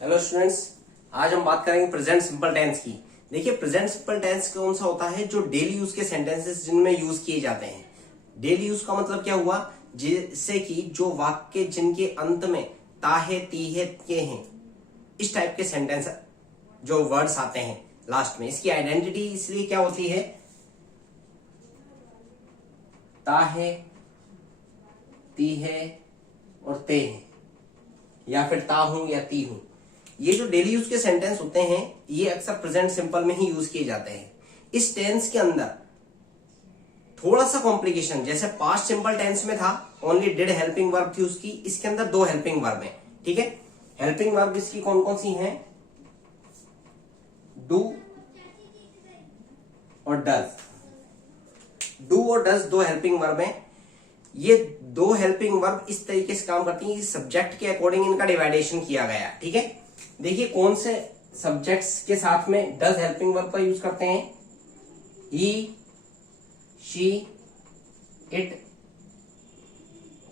Hello students, आज हम बात करेंगे प्रेजेंट सिंपल टेंस की। देखिए, प्रेजेंट सिंपल टेंस कौन सा होता है? जो डेली यूज के सेंटेंसेस जिनमें यूज किए जाते हैं। डेली यूज का मतलब क्या हुआ? जैसे कि जो वाक्य जिनके अंत में ताहे तीहे के हैं, इस टाइप के सेंटेंस जो वर्ड्स आते हैं लास्ट में। इसकी आइडेंटिटी इसलिए क्या होती है? ताहे, तीहे और ते हैं, या फिर ता हूं या ती हूं। ये जो डेली यूज के सेंटेंस होते हैं, ये अक्सर प्रेजेंट सिंपल में ही यूज किए जाते हैं। इस टेंस के अंदर थोड़ा सा कॉम्प्लिकेशन, जैसे पास्ट सिंपल टेंस में था ओनली डिड हेल्पिंग वर्ब थी उसकी, इसके अंदर दो हेल्पिंग वर्ब है। ठीक है, हेल्पिंग वर्ब इसकी कौन कौन सी हैं? डू और डज। डू और डज दो हेल्पिंग वर्ब हैं। ये दो हेल्पिंग वर्ब इस तरीके से काम करती हैं, सब्जेक्ट के अकॉर्डिंग इनका डिवाइडेशन किया गया। ठीक है, देखिए कौन से सब्जेक्ट्स के साथ में डज हेल्पिंग वर्ब का यूज करते हैं? ही, शी, इट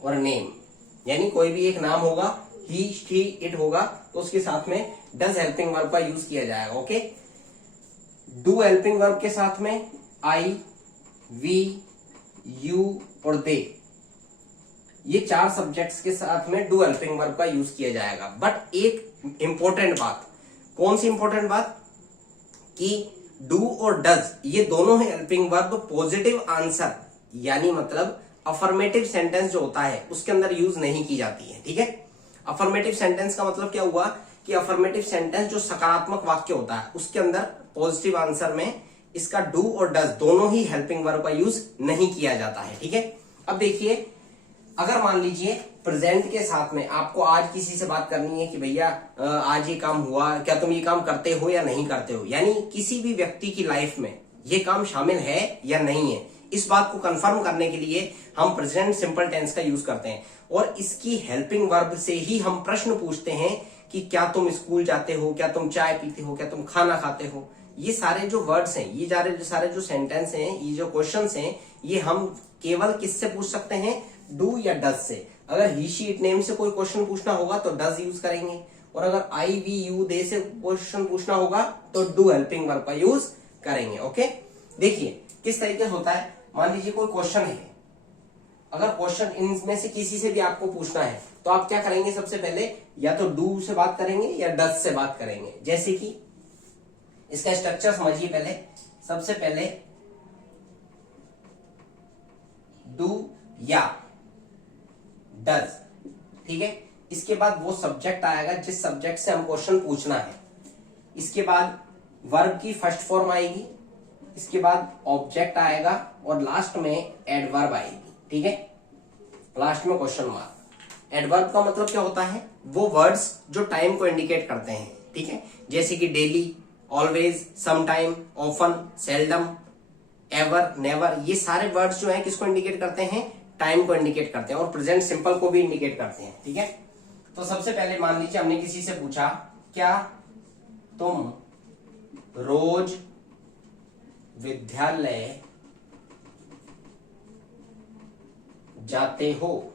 और नेम। यानी कोई भी एक नाम होगा, ही, शी, इट होगा, तो उसके साथ में डज हेल्पिंग वर्ब का यूज किया जाएगा। ओके, डू हेल्पिंग वर्ब के साथ में आई, वी, यू और दे, ये चार सब्जेक्ट्स के साथ में डू हेल्पिंग वर्ब का यूज किया जाएगा। बट एक इंपॉर्टेंट बात, कौन सी इंपॉर्टेंट बात? कि डू और डज ये दोनों ही हेल्पिंग वर्ब पॉजिटिव आंसर, यानी मतलब अफर्मेटिव सेंटेंस जो होता है उसके अंदर यूज नहीं की जाती है। ठीक है, अफर्मेटिव सेंटेंस का मतलब क्या हुआ? कि अफर्मेटिव सेंटेंस जो सकारात्मक वाक्य होता है उसके अंदर पॉजिटिव आंसर में इसका डू और डज दोनों ही हेल्पिंग वर्ब का यूज नहीं किया जाता है। ठीक है, अब देखिए, अगर मान लीजिए प्रेजेंट के साथ में आपको आज किसी से बात करनी है कि भैया आज ये काम हुआ, क्या तुम ये काम करते हो या नहीं करते हो, यानी किसी भी व्यक्ति की लाइफ में ये काम शामिल है या नहीं है, इस बात को कंफर्म करने के लिए हम प्रेजेंट सिंपल टेंस का यूज करते हैं। और इसकी हेल्पिंग वर्ब से ही हम प्रश्न पूछते हैं कि क्या तुम स्कूल जाते हो, क्या तुम चाय पीते हो, क्या तुम खाना खाते हो। ये सारे जो वर्ड्स हैं, ये सारे जो सेंटेंस हैं, ये जो क्वेश्चंस हैं, ये हम केवल किससे पूछ सकते हैं? डू या डज से। अगर ही, शी, इट, नेम से कोई क्वेश्चन पूछना होगा तो डज यूज करेंगे, और अगर आई, वी, यू, दे से क्वेश्चन पूछना होगा तो डू हेल्पिंग वर्ब का यूज करेंगे। ओके, देखिए किस तरीके से होता है। मान लीजिए कोई क्वेश्चन है, अगर क्वेश्चन इनमें से किसी से भी आपको पूछना है तो आप क्या करेंगे? सबसे पहले या तो डू से बात करेंगे या डज से बात करेंगे। जैसे कि इसका स्ट्रक्चर समझिए। पहले सबसे पहले डू या डज, ठीक है। इसके बाद वो सब्जेक्ट आएगा जिस सब्जेक्ट से हम क्वेश्चन पूछना है। इसके बाद वर्ब की फर्स्ट फॉर्म आएगी, इसके बाद ऑब्जेक्ट आएगा और लास्ट में एडवर्ब आएगी। ठीक है, लास्ट में क्वेश्चन मार्क। एडवर्ब का मतलब क्या होता है? वो वर्ड्स जो टाइम को इंडिकेट करते हैं। ठीक है, जैसे कि daily, always, sometime, often, seldom, ever, never, ये सारे वर्ड्स जो हैं किसको इंडिकेट करते हैं? टाइम को इंडिकेट करते हैं, और प्रेजेंट सिंपल को भी इंडिकेट करते हैं। ठीक है, तो सबसे पहले मान लीजिए हमने किसी से पूछा, क्या तुम रोज विद्यालय जाते हो?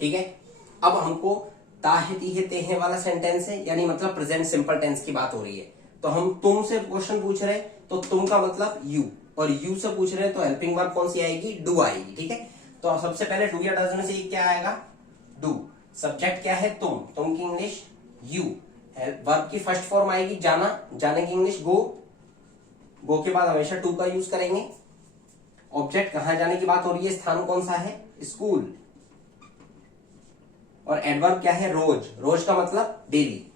ठीक है, अब हमको ताहे तीहे तेहे वाला सेंटेंस है, यानी मतलब प्रेजेंट सिंपल टेंस की बात हो रही है। तो हम तुम से क्वेश्चन पूछ रहे हैं तो तुम का मतलब यू, और यू से पूछ रहे हैं तो हेल्पिंग वर्ब कौन सी आएगी? डू आएगी। ठीक है, तो सबसे पहले डू या डज में से क्या आएगा? डू। सब्जेक्ट क्या है? तुम की इंग्लिश यू। वर्ब की फर्स्ट फॉर्म आएगी जाना, जाने की इंग्लिश गो। गो के बाद हमेशा टू का यूज करेंगे। ऑब्जेक्ट कहां जाने की बात हो रही है, स्थान कौन सा है? स्कूल। और एडवर्ब क्या है? रोज। रोज का मतलब डेली।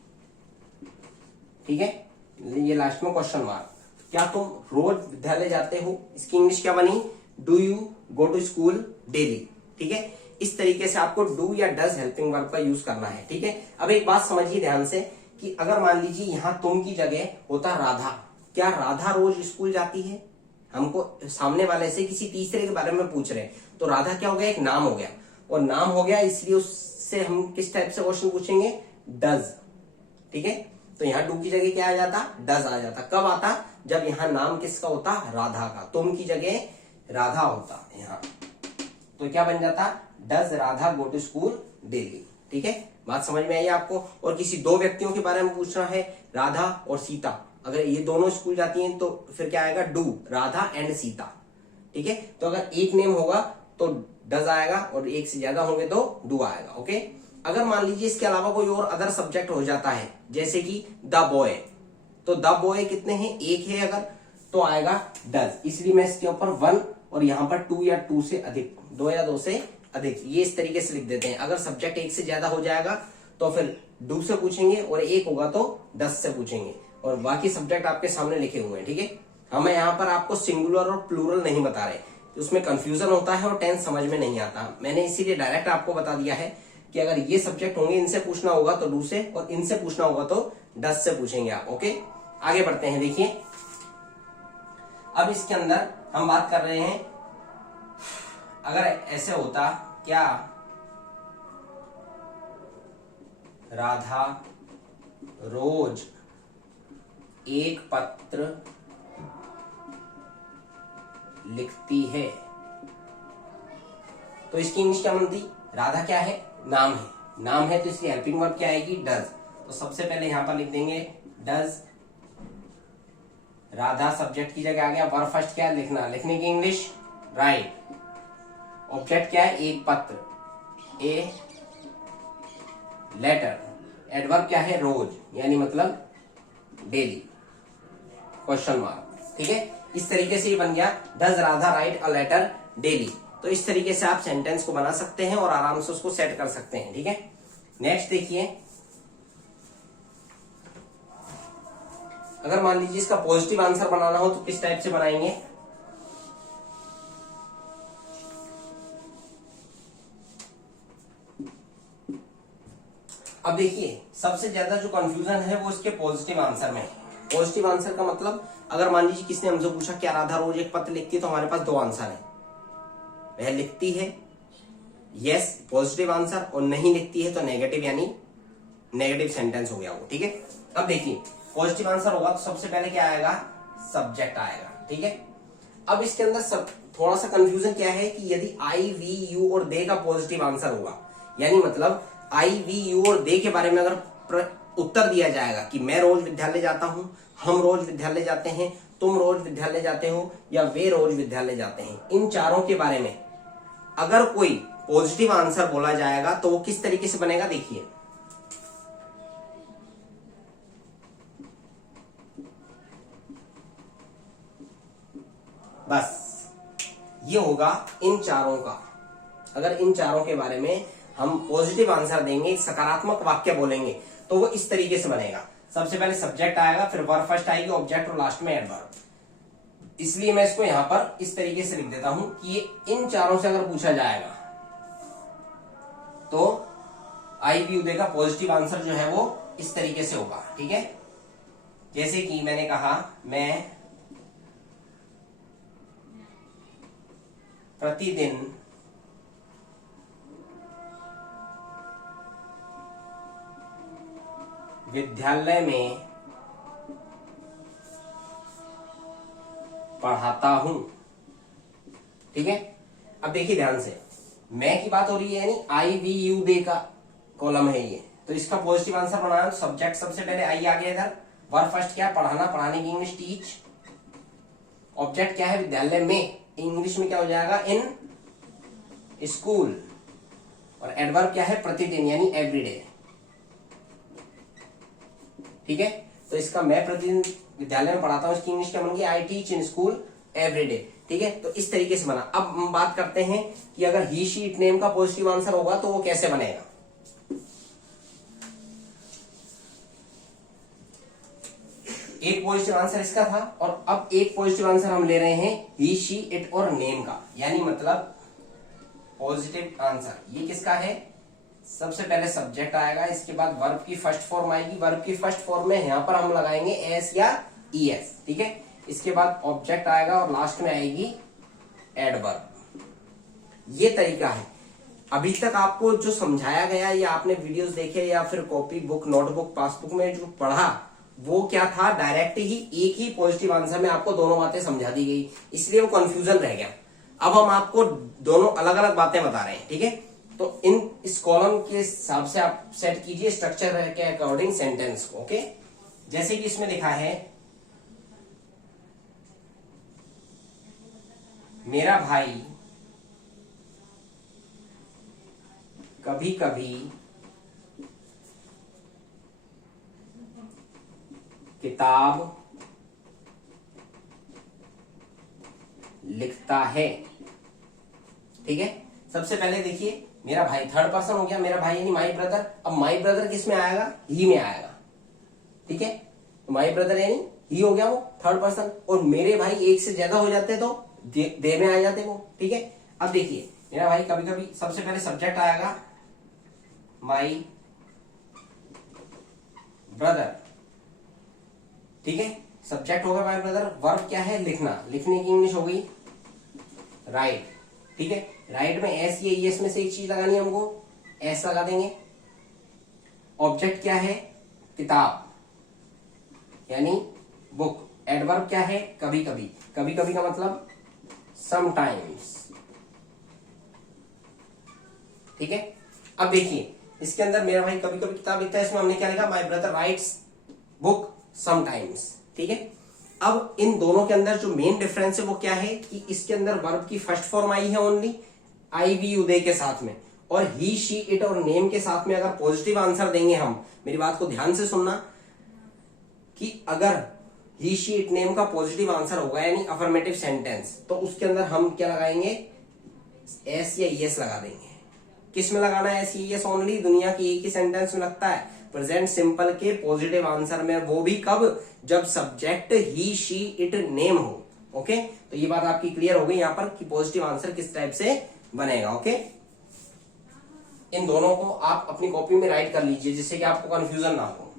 ठीक है, ये लास्ट में क्वेश्चन मार्क। क्या तुम रोज विद्यालय जाते हो, इसकी इंग्लिश क्या बनी? Do you go to school daily. ठीक है, इस तरीके से आपको डू या डज हेल्पिंग वर्ब का यूज करना है। ठीक है, अब एक बात समझिए ध्यान से कि अगर मान लीजिए यहां तुम की जगह होता राधा, क्या राधा रोज स्कूल जाती है? हमको सामने वाले से किसी तीसरे के बारे में पूछ रहे हैं, तो राधा क्या हो गया? एक नाम हो गया, और नाम हो गया इसलिए उससे हम किस टाइप से क्वेश्चन पूछेंगे? डज। ठीक है, तो यहाँ डू की जगह क्या आ जाता? डज आ जाता। कब आता? जब यहाँ नाम किसका होता? राधा का। तुम की जगह राधा होता यहाँ, तो क्या बन जाता? Does Radha go to school daily. ठीक है, बात समझ में आई आपको। और किसी दो व्यक्तियों के बारे में पूछना है, राधा और सीता, अगर ये दोनों स्कूल जाती हैं तो फिर क्या आएगा, डू राधा एंड सीता। ठीक है, तो अगर एक नेम होगा तो डज आएगा और एक से ज्यादा होंगे तो डू आएगा। ओके, अगर मान लीजिए इसके अलावा कोई और अदर सब्जेक्ट हो जाता है, जैसे कि द बॉय, तो द बॉय कितने हैं, एक है, अगर तो आएगा डज। इसलिए मैं इसके ऊपर 1 और यहाँ पर 2 या 2 से अधिक, 2 या 2 से अधिक, ये इस तरीके से लिख देते हैं। अगर सब्जेक्ट एक से ज्यादा हो जाएगा तो फिर डू से पूछेंगे और एक होगा तो डज से पूछेंगे, और बाकी सब्जेक्ट आपके सामने लिखे हुए हैं। ठीक है, हमें यहाँ पर आपको सिंगुलर और प्लूरल नहीं बता रहे, उसमें कंफ्यूजन होता है और टेंस समझ में नहीं आता। मैंने इसीलिए डायरेक्ट आपको बता दिया है कि अगर ये सब्जेक्ट होंगे, इनसे पूछना होगा तो डू से, और इनसे पूछना होगा तो डज से पूछेंगे आप। ओके, आगे बढ़ते हैं। देखिए अब इसके अंदर हम बात कर रहे हैं, अगर ऐसे होता, क्या राधा रोज एक पत्र लिखती है, तो इसकी इंग्लिश क्या बनती, राधा क्या है, नाम है, नाम है तो इसकी हेल्पिंग वर्ब क्या आएगी, डज। तो सबसे पहले यहां पर लिख देंगे डज, राधा सब्जेक्ट की जगह आ गया, वर्ब फर्स्ट क्या है, लिखना, लिखने की इंग्लिश राइट, ऑब्जेक्ट क्या है, एक पत्र, ए लेटर, एडवर्ब क्या है, रोज, यानी मतलब डेली, क्वेश्चन मार्क। ठीक है, इस तरीके से ये बन गया, does Radha write a letter daily. तो इस तरीके से आप सेंटेंस को बना सकते हैं और आराम से उसको सेट कर सकते हैं। ठीक है, नेक्स्ट देखिए, अगर मान लीजिए इसका पॉजिटिव आंसर बनाना हो तो किस टाइप से बनाएंगे, अब देखिए सबसे ज्यादा जो कंफ्यूजन है वो इसके पॉजिटिव आंसर में है। पॉजिटिव आंसर का मतलब, अगर मान लीजिए किसने हमसे पूछा क्या राधा रोज एक पत्र लिखती है, तो हमारे पास दो आंसर है, वह लिखती है, यस पॉजिटिव आंसर, और नहीं लिखती है तो नेगेटिव, यानी नेगेटिव सेंटेंस हो गया वो। ठीक है, अब देखिए पॉजिटिव आंसर होगा तो सबसे पहले क्या आएगा, सब्जेक्ट आएगा। ठीक है, अब इसके अंदर सब थोड़ा सा कंफ्यूजन क्या है कि यदि आई वी यू और दे का पॉजिटिव आंसर होगा, यानी मतलब आई वी यू और दे के बारे में अगर उत्तर दिया जाएगा कि मैं रोज विद्यालय जाता हूं, हम रोज विद्यालय जाते हैं, तुम रोज विद्यालय जाते हो, या वे रोज विद्यालय जाते हैं, इन चारों के बारे में अगर कोई पॉजिटिव आंसर बोला जाएगा तो वो किस तरीके से बनेगा, देखिए बस ये होगा इन चारों का। अगर इन चारों के बारे में हम पॉजिटिव आंसर देंगे, एक सकारात्मक वाक्य बोलेंगे, तो वो इस तरीके से बनेगा, सबसे पहले सब्जेक्ट आएगा, फिर वर्ब फर्स्ट आएगी, ऑब्जेक्ट, और लास्ट में एडवर्ब। इसलिए मैं इसको यहां पर इस तरीके से लिख देता हूं कि ये इन चारों से अगर पूछा जाएगा तो आई वी यू दे का पॉजिटिव आंसर जो है वो इस तरीके से होगा। ठीक है, जैसे कि मैंने कहा, मैं प्रतिदिन विद्यालय में पढ़ाता हूं। ठीक है, अब देखिए ध्यान से, मैं की बात हो रही है, यानी आई वी यू दे का कॉलम है ये, तो इसका पॉजिटिव आंसर बनाना, सब्जेक्ट सबसे पहले आई आ गया इधर, वर्ब फर्स्ट क्या है, पढ़ाना, पढ़ाने की इंग्लिश टीच, ऑब्जेक्ट क्या है, विद्यालय में, इंग्लिश में क्या हो जाएगा, इन स्कूल, और एडवर्ब क्या है, प्रतिदिन, यानी एवरीडे। ठीक है, तो इसका मैं प्रतिदिन विद्यालय में पढ़ाता हूं, इसकी इंग्लिश क्या बन गई, I teach in school everyday. ठीक है, तो इस तरीके से बना। अब हम बात करते हैं कि अगर ही शी इट नेम का पॉजिटिव आंसर होगा तो वो कैसे बनेगा। एक पॉजिटिव आंसर इसका था, और अब एक पॉजिटिव आंसर हम ले रहे हैं ही शी इट और नेम का, यानी मतलब पॉजिटिव आंसर ये किसका है, सबसे पहले सब्जेक्ट आएगा, इसके बाद वर्ब की फर्स्ट फॉर्म आएगी, वर्ब की फर्स्ट फॉर्म में यहां पर हम लगाएंगे एस या ई एस। ठीक है, इसके बाद ऑब्जेक्ट आएगा और लास्ट में आएगी एडवर्ब। ये तरीका है। अभी तक आपको जो समझाया गया, या आपने वीडियोस देखे या फिर कॉपी बुक, नोटबुक, पासबुक में जो पढ़ा, वो क्या था, डायरेक्ट ही एक ही पॉजिटिव आंसर में आपको दोनों बातें समझा दी गई, इसलिए वो कंफ्यूजन रह गया। अब हम आपको दोनों अलग अलग बातें बता रहे हैं। ठीक है, तो इस कॉलम के हिसाब से आप सेट कीजिए स्ट्रक्चर के अकॉर्डिंग सेंटेंस को। ओके, जैसे कि इसमें लिखा है मेरा भाई कभी कभी किताब लिखता है। ठीक है, सबसे पहले देखिए मेरा भाई थर्ड पर्सन हो गया, मेरा भाई यानी माई ब्रदर। अब माई ब्रदर किस में आएगा? ही में आएगा। ठीक है, तो माई ब्रदर यानी ही हो गया वो थर्ड पर्सन, और मेरे भाई एक से ज्यादा हो जाते तो दे में आ जाते वो। ठीक है, अब देखिए मेरा भाई कभी कभी, सबसे पहले सब्जेक्ट आएगा माई ब्रदर। ठीक है, सब्जेक्ट होगा माई ब्रदर, वर्ब क्या है? लिखना। लिखने की इंग्लिश हो गई राइट। ठीक है, राइट में एस या ईएस में से एक चीज लगानी है हमको, एस लगा देंगे। ऑब्जेक्ट क्या है? किताब यानी बुक। एडवर्ब क्या है? कभी कभी। कभी कभी का मतलब समटाइम्स। ठीक है, अब देखिए इसके अंदर मेरा भाई कभी कभी किताब लिखता है, इसमें हमने क्या लिखा? My brother rights book sometimes. ठीक है, अब इन दोनों के अंदर जो मेन डिफरेंस है वो क्या है कि इसके अंदर वर्ब की फर्स्ट फॉर्म आई है ओनली, आई वी उदय के साथ में, और ही शी इट और नेम के साथ में अगर पॉजिटिव आंसर देंगे हम, मेरी बात को ध्यान से सुनना, कि अगर ही शी इट नेम का पॉजिटिव आंसर होगा यानी अफर्मेटिव सेंटेंस, तो उसके अंदर हम क्या लगाएंगे? एस या ईएस लगा देंगे। किस में लगाना है एस या ईएस? ओनली दुनिया की एक ही सेंटेंस में लगता है, प्रेजेंट सिंपल के पॉजिटिव आंसर में। वो भी कब? जब subject he she it name हो। ओके, तो ये बात आपकी क्लियर हो गई यहां पर कि पॉजिटिव आंसर किस टाइप से बनेगा। ओके, इन दोनों को आप अपनी कॉपी में राइट कर लीजिए जिससे कि आपको कंफ्यूजन ना हो।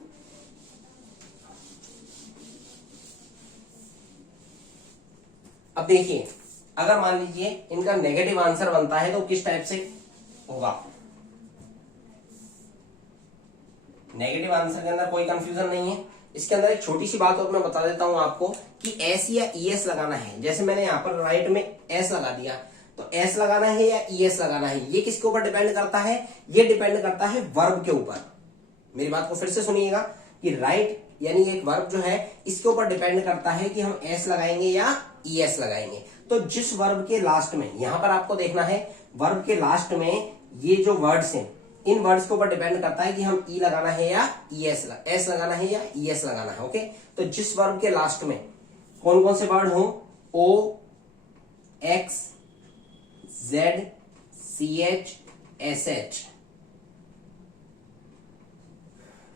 अब देखिए अगर मान लीजिए इनका नेगेटिव आंसर बनता है तो किस टाइप से होगा? नेगेटिव आंसर के अंदर कोई कंफ्यूजन नहीं है। इसके अंदर एक छोटी सी बात और मैं बता देता हूं आपको कि एस या ईएस लगाना है। जैसे मैंने यहां पर राइट में एस लगा दिया, तो एस लगाना है या ईएस लगाना है, ये किसके ऊपर डिपेंड करता है? ये डिपेंड करता है वर्ब के ऊपर। मेरी बात को फिर से सुनिएगा कि राइट यानी एक वर्ब जो है इसके ऊपर डिपेंड करता है कि हम एस लगाएंगे या ईएस लगाएंगे। तो जिस वर्ब के लास्ट में, यहां पर आपको देखना है वर्ब के लास्ट में ये जो वर्ड्स हैं, इन वर्ड्स के ऊपर डिपेंड करता है कि हम ई लगाना है या ईएस, एस लगाना है या ईएस लगाना है। ओके, तो जिस वर्ब के लास्ट में कौन कौन से वर्ड हो? O, X, Z, C H, S H.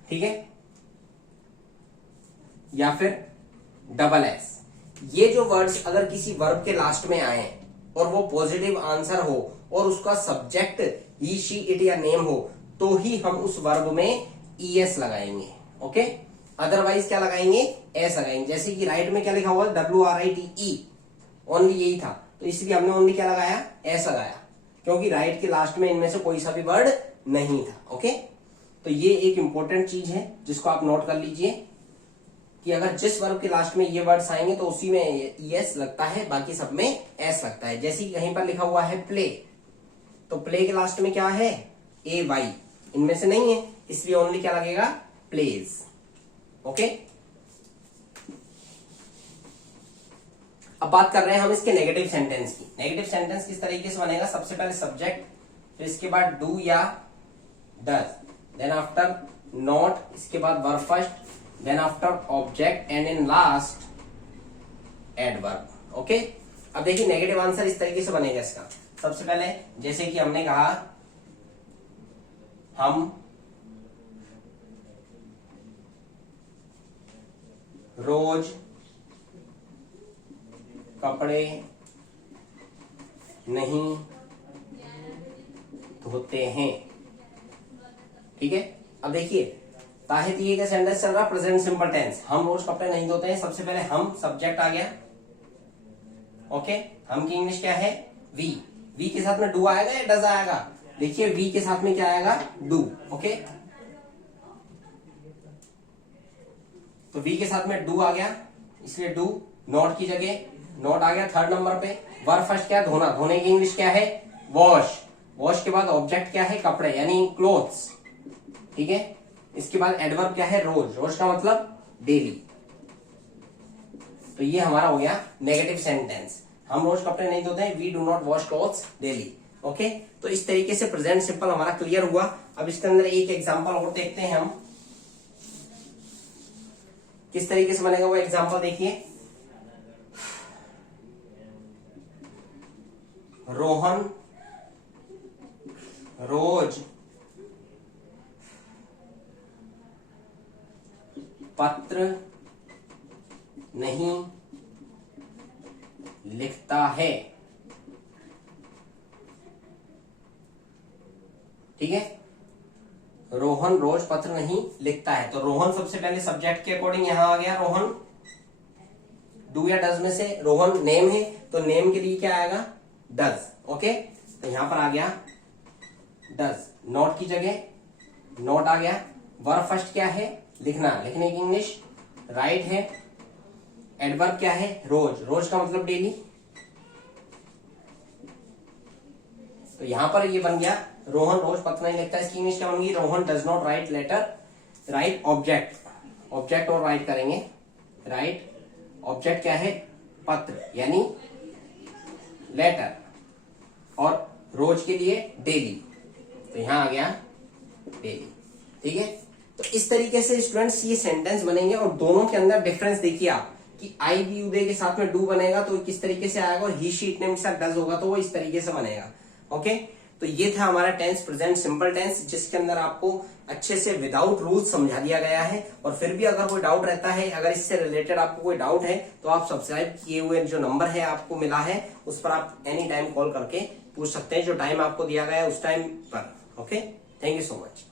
ठीक है, या फिर डबल एस। ये जो वर्ड्स अगर किसी वर्ब के लास्ट में आए और वो पॉजिटिव आंसर हो और उसका सब्जेक्ट ही शी इट या नेम हो, तो ही हम उस वर्ब में ईएस लगाएंगे। ओके, अदरवाइज क्या लगाएंगे? एस लगाएंगे। जैसे कि राइट में क्या लिखा हुआ? WRITE, ओनली यही था, तो इसलिए हमने ओनली क्या लगाया? एस लगाया, क्योंकि राइट के लास्ट में इनमें से कोई सा भी वर्ड नहीं था। ओके, तो ये एक इंपॉर्टेंट चीज है जिसको आप नोट कर लीजिए कि अगर जिस वर्ब के लास्ट में ये वर्ड्स आएंगे तो उसी में ईएस लगता है, बाकी सब में एस लगता है। जैसे कि कहीं पर लिखा हुआ है प्ले, तो प्ले के लास्ट में क्या है? AY, इनमें से नहीं है, इसलिए ओनली क्या लगेगा? प्लेज। ओके, अब बात कर रहे हैं हम इसके नेगेटिव सेंटेंस की। नेगेटिव सेंटेंस किस तरीके से बनेगा? सबसे पहले सब्जेक्ट, फिर इसके बाद डू या डज, देन आफ्टर नॉट, इसके बाद verb first, then after object, and in last adverb. Okay, अब देखिए नेगेटिव आंसर इस तरीके से बनेगा इसका। सबसे पहले जैसे कि हमने कहा हम रोज कपड़े नहीं धोते हैं। ठीक है, अब देखिए ताहित ये का सेंटेंस चल रहा है प्रेजेंट सिंपल टेंस, हम रोज कपड़े नहीं धोते हैं। सबसे पहले हम सब्जेक्ट आ गया। ओके, हम की इंग्लिश क्या है? वी। वी के साथ में डू आएगा या डज आएगा? देखिए वी के साथ में क्या आएगा? डू। ओके, तो वी के साथ में डू आ गया, इसलिए डू। नॉट की जगह नॉट आ गया थर्ड नंबर पे। वर्ब फर्स्ट क्या? धोना। धोने की इंग्लिश क्या है? वॉश। वॉश के बाद ऑब्जेक्ट क्या है, कपड़े यानी क्लोथ्स, ठीक है। इसके बाद एडवर्ब क्या है, रोज, रोज का मतलब डेली। तो ये हमारा हो गया नेगेटिव सेंटेंस, हम रोज कपड़े नहीं धोते हैं, we do not wash clothes daily. Okay, तो इस तरीके से प्रेजेंट सिंपल हमारा क्लियर हुआ। अब इसके अंदर एक एग्जांपल और देखते हैं हम, किस तरीके से बनेगा वो एग्जांपल देखिए। रोहन रोज पत्र नहीं लिखता है, ठीक है। रोहन रोज पत्र नहीं लिखता है, तो रोहन सबसे पहले सब्जेक्ट के अकॉर्डिंग यहां आ गया रोहन। डू या डज में से रोहन नेम है, तो नेम के लिए क्या आएगा, डज। ओके, तो यहां पर आ गया डज, नॉट की जगह नॉट आ गया। वर्ब फर्स्ट क्या है, लिखना, लिखने की इंग्लिश राइट है। एडवर्ब क्या है, रोज, रोज का मतलब डेली। तो यहां पर ये बन गया रोहन रोज पत्र नहीं लिखता, इसकी इंग्लिश क्या बनेगी, Rohan does not write letter. Write object, object और राइट करेंगे, राइट ऑब्जेक्ट क्या है, पत्र यानी लेटर, और रोज के लिए डेली, तो यहां आ गया डेली, ठीक है। तो इस तरीके से स्टूडेंट्स ये सेंटेंस बनेंगे, और दोनों के अंदर डिफरेंस देखिए आप कि आई वी उदय के साथ में डू बनेगा तो किस तरीके से आएगा, और ही शी इट नेम के साथ डज होगा तो वो इस तरीके से बनेगा। ओके, तो ये था हमारा टेंस प्रेजेंट सिंपल टेंस, जिसके अंदर आपको अच्छे से विदाउट रूल समझा दिया गया है। और फिर भी अगर कोई डाउट रहता है, अगर इससे रिलेटेड आपको कोई डाउट है, तो आप सब्सक्राइब किए हुए जो नंबर है आपको मिला है, उस पर आप एनी टाइम कॉल करके पूछ सकते हैं, जो टाइम आपको दिया गया है उस टाइम पर। Okay, thank you so much.